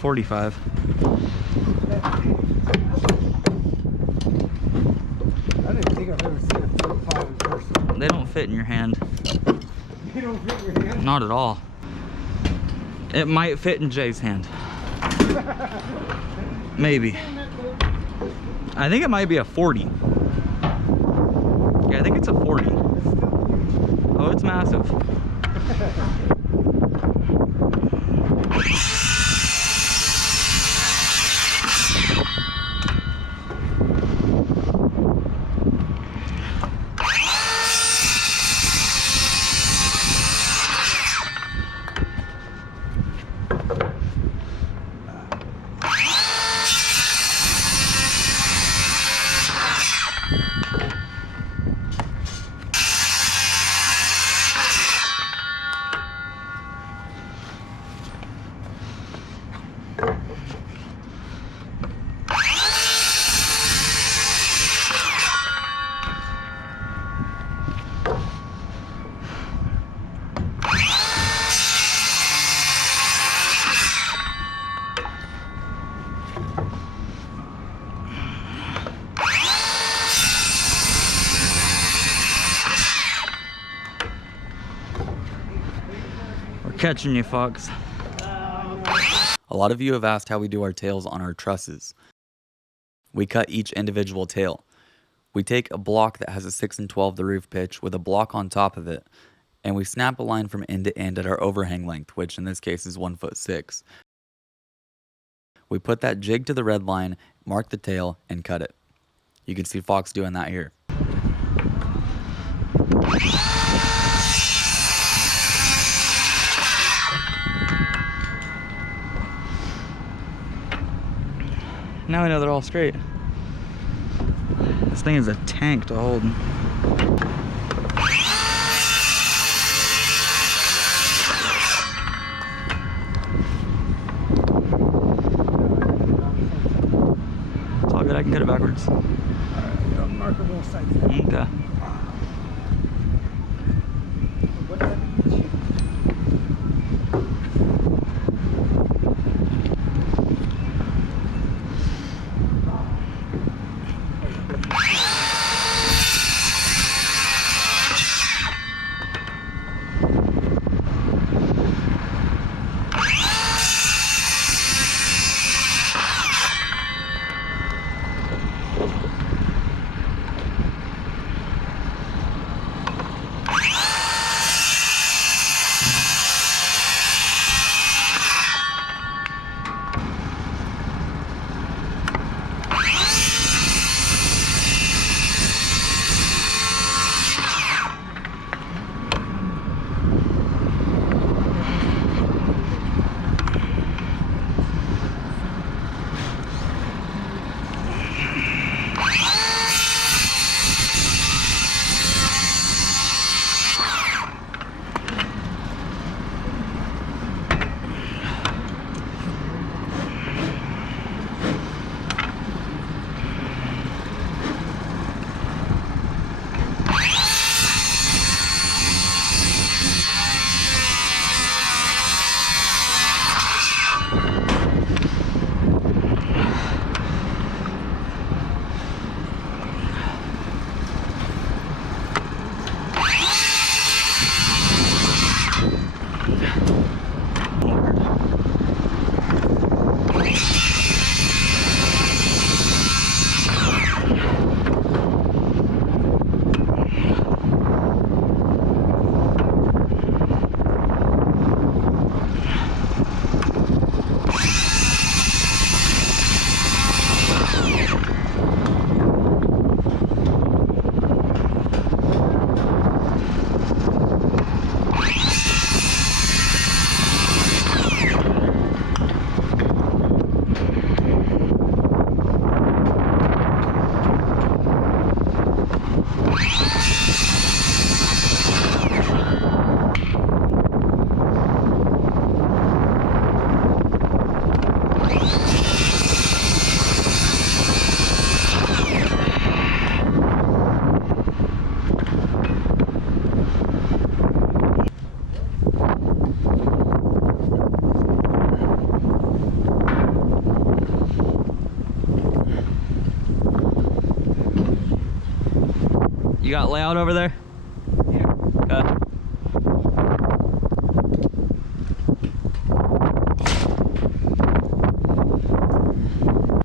45. I don't think I've ever seen a 45 in person. They don't fit in your hand. They don't fit in your hand? Not at all. It might fit in Jay's hand. Maybe. I think it might be a 40. Yeah, I think it's a 40. Oh, it's massive. Catching you, Fox. A lot of you have asked how we do our tails on our trusses. We cut each individual tail. We take a block that has a 6 1/12 the roof pitch with a block on top of it, and we snap a line from end to end at our overhang length, which in this case is 1'6". We put that jig to the red line, mark the tail, and cut it. You can see Fox doing that here. Now I know they're all straight. This thing is a tank to hold. It's all good, I can cut it backwards. Alright, I'll mark on both sides. Okay. You got layout over there? Yeah. Okay.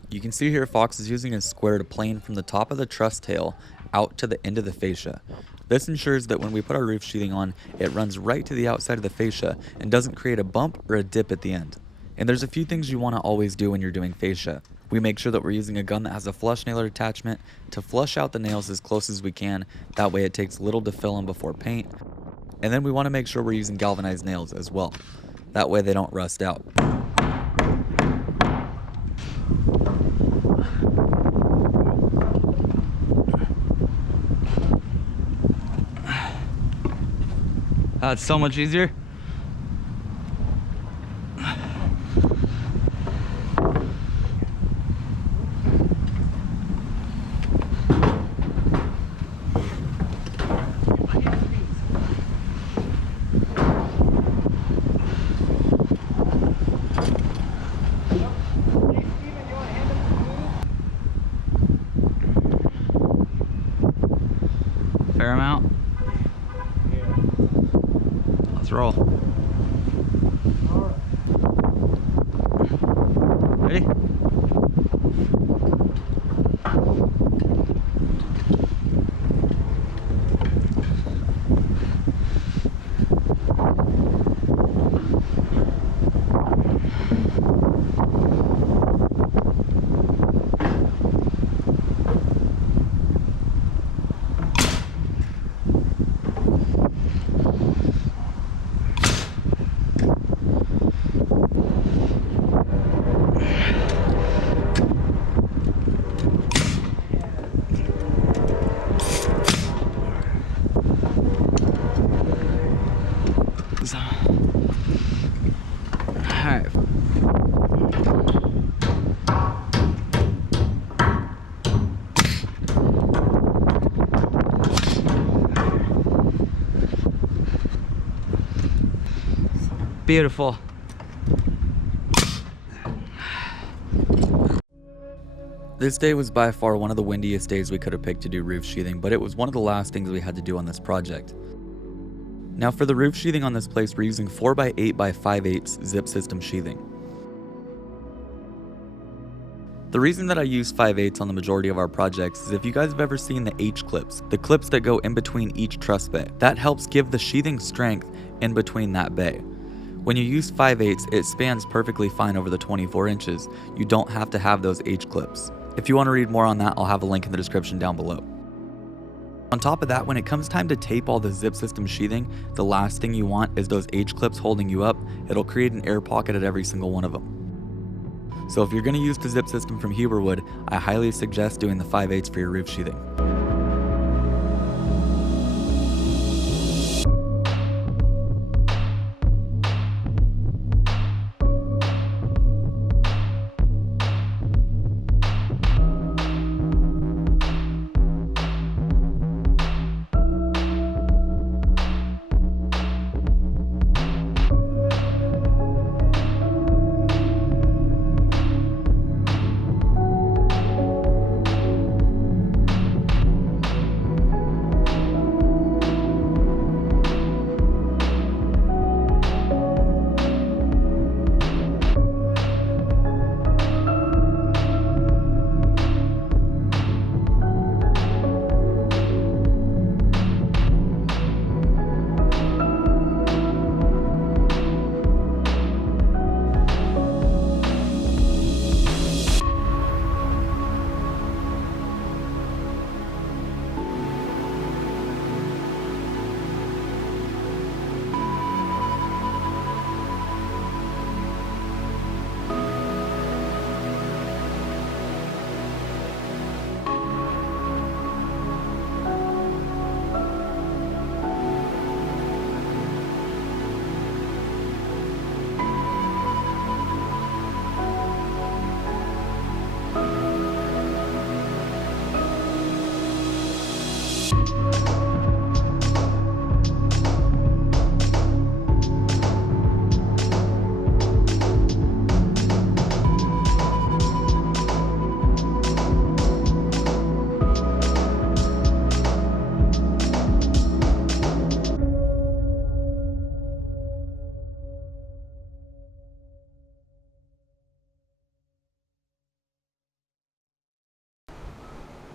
You can see here Fox is using a square to plane from the top of the truss tail out to the end of the fascia. This ensures that when we put our roof sheathing on, it runs right to the outside of the fascia and doesn't create a bump or a dip at the end. And there's a few things you want to always do when you're doing fascia. We make sure that we're using a gun that has a flush nailer attachment to flush out the nails as close as we can. That way it takes little to fill in before paint. And then we want to make sure we're using galvanized nails as well. That way they don't rust out. It's so much easier. Fair amount. Let's roll. Ready? Alright. Beautiful. This day was by far one of the windiest days we could have picked to do roof sheathing, but it was one of the last things we had to do on this project. Now for the roof sheathing on this place, we're using 4x8x5/8 ZIP System sheathing. The reason that I use 5/8 on the majority of our projects is if you guys have ever seen the H-clips, the clips that go in between each truss bay, that helps give the sheathing strength in between that bay. When you use 5/8, it spans perfectly fine over the 24 inches. You don't have to have those H-clips. If you want to read more on that, I'll have a link in the description down below. On top of that, when it comes time to tape all the ZIP System sheathing, the last thing you want is those H-clips holding you up. It'll create an air pocket at every single one of them. So if you're going to use the ZIP System from Huberwood, I highly suggest doing the 5/8 for your roof sheathing.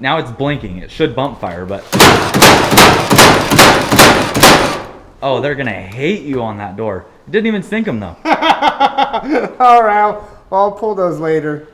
Now it's blinking. It should bump fire, but... Oh, they're gonna hate you on that door. Didn't even sink them though. All right, I'll pull those later.